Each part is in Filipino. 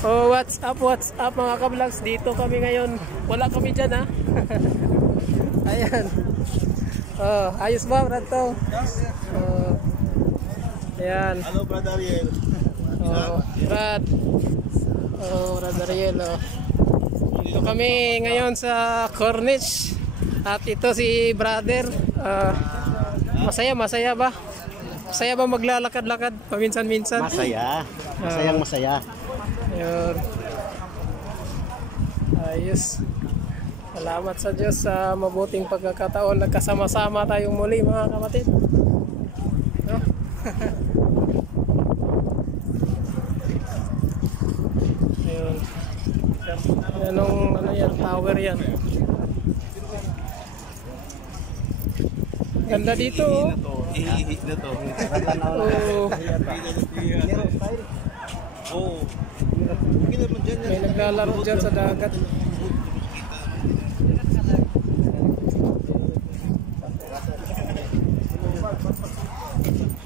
Oh, what's up mga ka-vlogs? Dito kami ngayon. Wala kami dyan ha. Ayan. Oh, ayos ba, Brad to? Ayan. Hello, Brad Ariel. Oh, Brad. Oh, Brad Ariel. Oh. Dito kami ngayon sa Corniche. At ito si brother. Masaya ba? Masaya ba maglalakad-lakad paminsan-minsan? Masaya. Masaya. Ayun. Ayos. Salamat sa Diyos sa mabuting pagkakataon. Nagkasama-sama tayong muli mga kapatid. No? Ayun. Ano yan? Tower yan. Ganda dito oh. Ihihit na to. Oh. Oo. May naglalaro dyan sa dagat.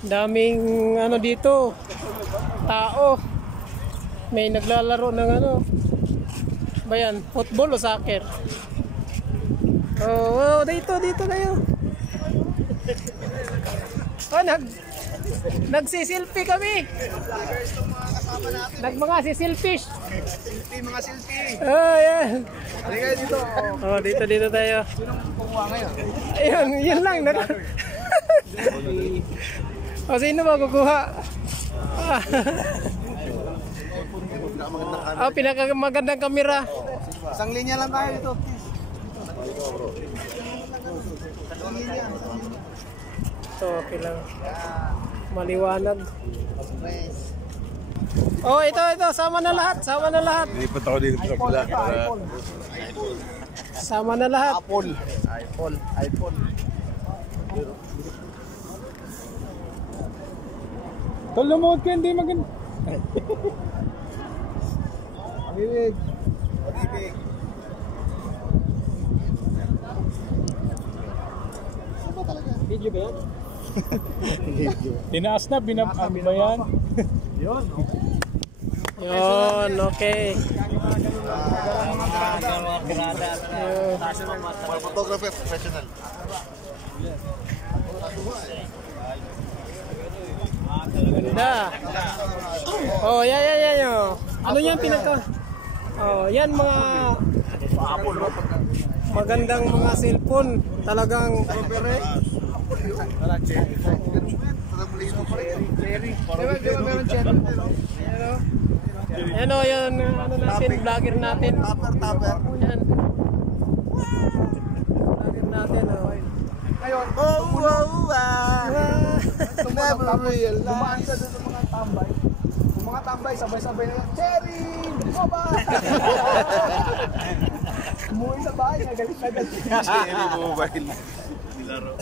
Daming ano dito, tao. May naglalaro ng ano ba yan? Football o soccer? Oh, dito kayo. Oh, nagsiselfie kami. Mga siselfish. Mga selfie. Oh, yan. Halika dito. Oh, dito tayo. Sinong kukuha ngayon? Ayun, yun lang. O, sino ba kukuha? Pinakamagandang kamera. Isang linya lang tayo dito. Ito, okay lang. Maliwanag. Oh, ito. Sama na lahat. Nilipat ako dito sa kabila. Sama na lahat. iPhone. Tol, lumuhod ka, hindi maganda. Pag-ibig. Video ba yan? Tinaas na, ano ba yan? Yun, okay. Photographer professional. Ganda. Oh, yan. Ano yan pinagka? Oh, yan mga magandang mga cellphone. Talagang ano yan, ano natin, vlogger natin. Tupper. Yan. Vlogger natin, oh. Ngayon, never real. Dumaan ka doon sa mga tambay. Yung mga tambay, sabay-sabay na lang, Cherry! Baba! Umuwi sa bahay, galit na galit. Cherry mobile. Nilaro.